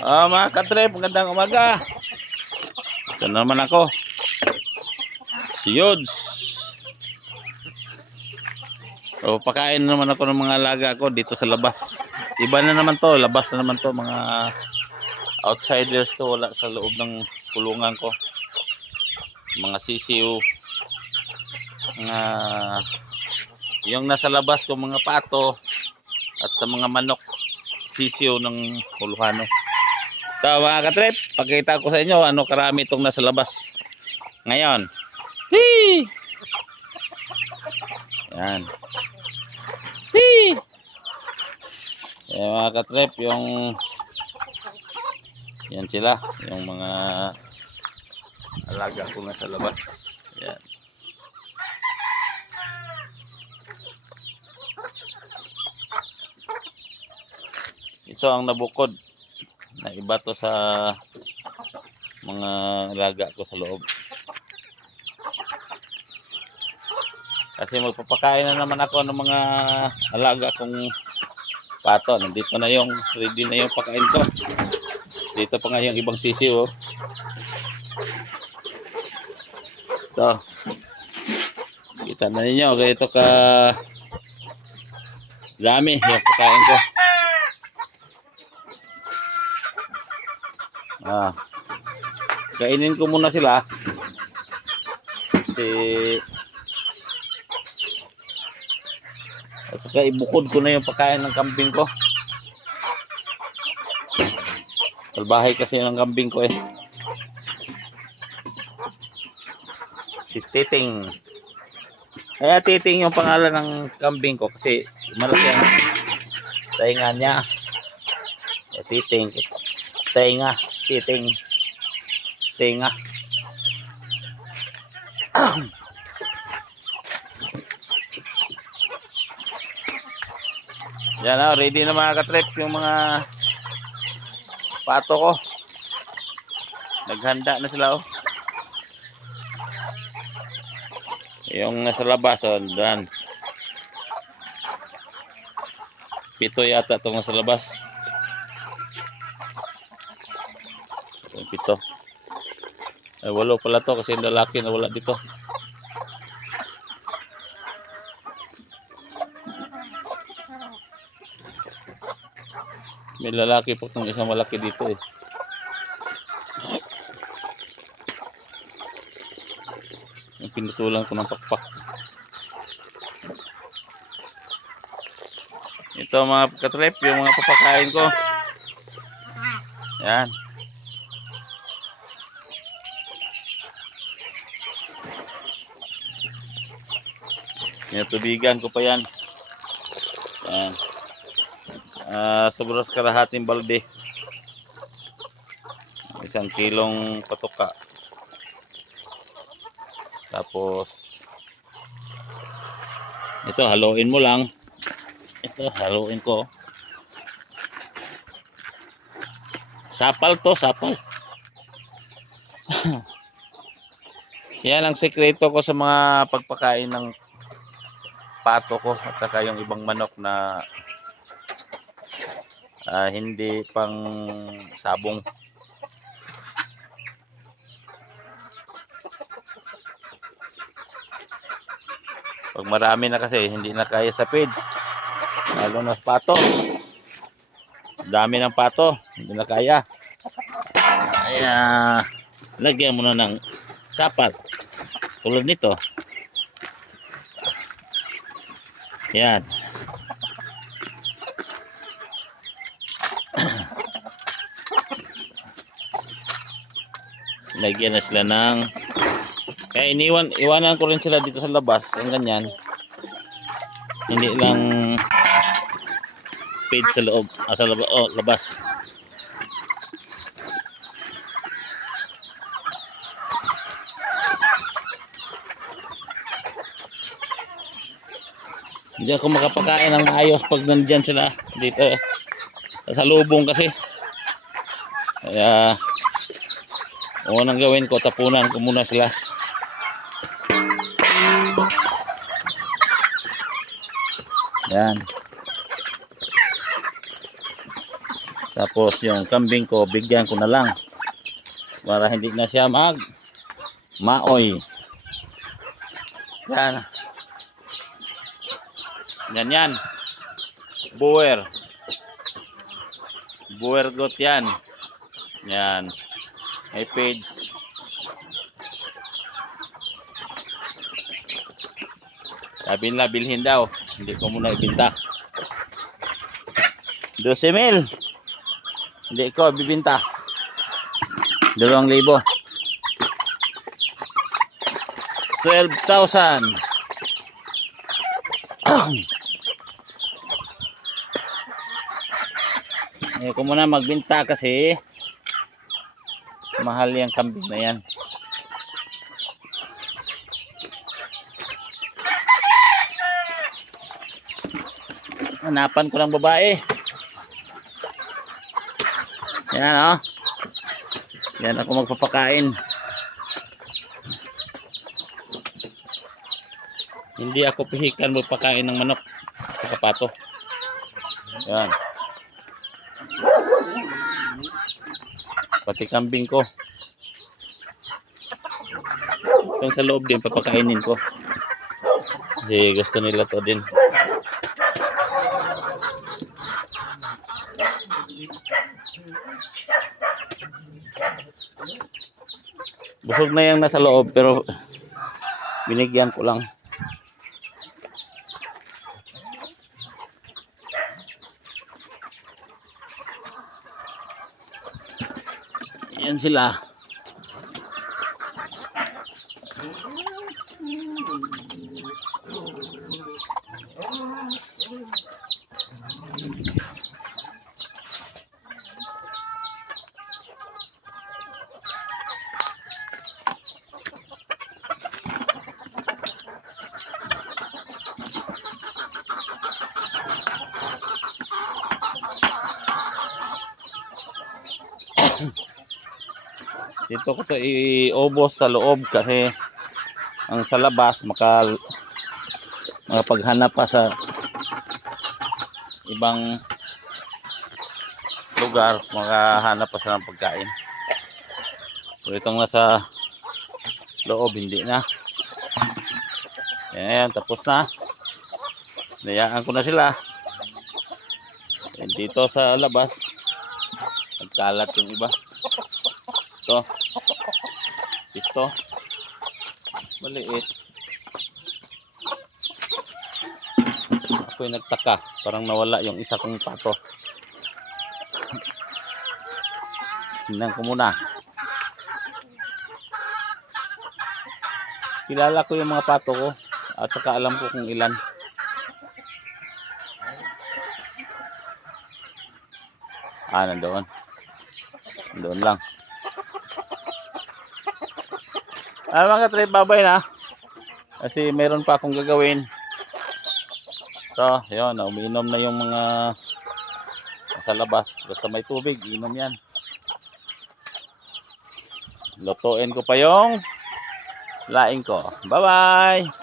Mga katrip, magandang umaga. Ito naman ako. Si Yods. So, pakain naman ako ng mga alaga ko dito sa labas. Iba na naman to, labas na naman to. Mga outsiders to, wala sa loob ng kulungan ko. Mga sisiw. Mga yung nasa labas ko, mga pato. At sa mga manok, sisiw ng Puluhano. So mga katrip, pakita ko sa inyo ano karami itong nasa labas ngayon. Hee! Yan. Hee! Yan mga katrip, yung yan sila, yung mga alaga ko nasa labas. Yan. Ito ang nabukod na iba to sa mga alaga ko sa loob. Kasi magpapakain na naman ako ng mga alaga kong pato. Nandito na yung ready na yung pakain ko. Dito pa nga yung ibang sisiw. Ito. Kita na ninyo. Ganito ka dami yung pakain ko. Kainin ko muna sila. Kasi at saka ibukod ko na yung pagkain ng kambing ko. Salbahay kasi ng kambing ko eh. Si Titing. Kaya Titing yung pangalan ng kambing ko kasi malaki ang tainga niya. Titing. Tainga. Titing. Tinga. Yan na, ready na mga katrip yung mga pato ko. Naghanda na sila oh. Yung nasa labas oh, dan. 7 yata itong nasa labas. 7. Ay 8 pala to kasi yung lalaki na wala dito. May lalaki po itong isang malaki dito eh. Yung pinutulan ko ng pakpak. Ito mga katrip, yung mga papakain ko. Yan. Tinutubigan ko pa yan. Yan. Sobras kalahating balde. 1 kilong patuka. Tapos ito haluin mo lang. Ito haluin ko. Sapal to, sapal. Yan ang sekreto ko sa mga pagpakain ng pato ko at saka yung ibang manok na hindi pang sabong. Pag marami na kasi hindi na kaya sa feeds, lalo na pato, dami ng pato hindi na kaya, kaya lagyan mo na ng sapal tulad nito. Yan. Lagyan na sila ng, kaya iwanan ko rin sila dito sa labas ang ganyan, hindi lang feed sa loob, sa labas. Hindi ako makapakain ng maayos pag nandyan sila dito sa lubong kasi. Kaya unang gawin ko, tapunan ko muna sila. Yan. Tapos yung kambing ko, bigyan ko na lang para hindi na siya maoy. Yan. Yan. Boer. Boer goat yan. Yan. May page. Sabi nila bilhin daw. Hindi ko muna ibinta. 12,000. Hindi ko bibinta. 2,000. 12,000. Ayaw ko muna magbinta kasi mahal yung kambing na yan. Hanapan ko ng babae. Yan oh. Yan ako magpapakain. Hindi ako pihikan magpakain ng manok sa kapato. Yan. Pati kambing ko. Itong sa loob din papakainin ko. Kasi gusto nila to din. Busog na yung nasa loob pero binigyan ko lang. Yan sila. Dito ko to iubos sa loob kasi ang sa labas makapaghanap pa sa ibang lugar, makahanap pa sa ng pagkain. Pero itong nasa loob hindi na. Yan, tapos na. Nayaan ko na sila. And dito sa labas nagkalat yung iba. Ito maliit. Ako'y nagtaka, parang nawala yung isa kong pato. Tingnan ko muna. Kilala ko yung mga pato ko at saka alam ko kung ilan. Nandoon. Doon lang. Mga trip, babay na. Kasi meron pa akong gagawin. So, yun, umiinom na yung mga sa labas. Basta may tubig, inom yan. Lutuin ko pa yung laing ko. Bye-bye!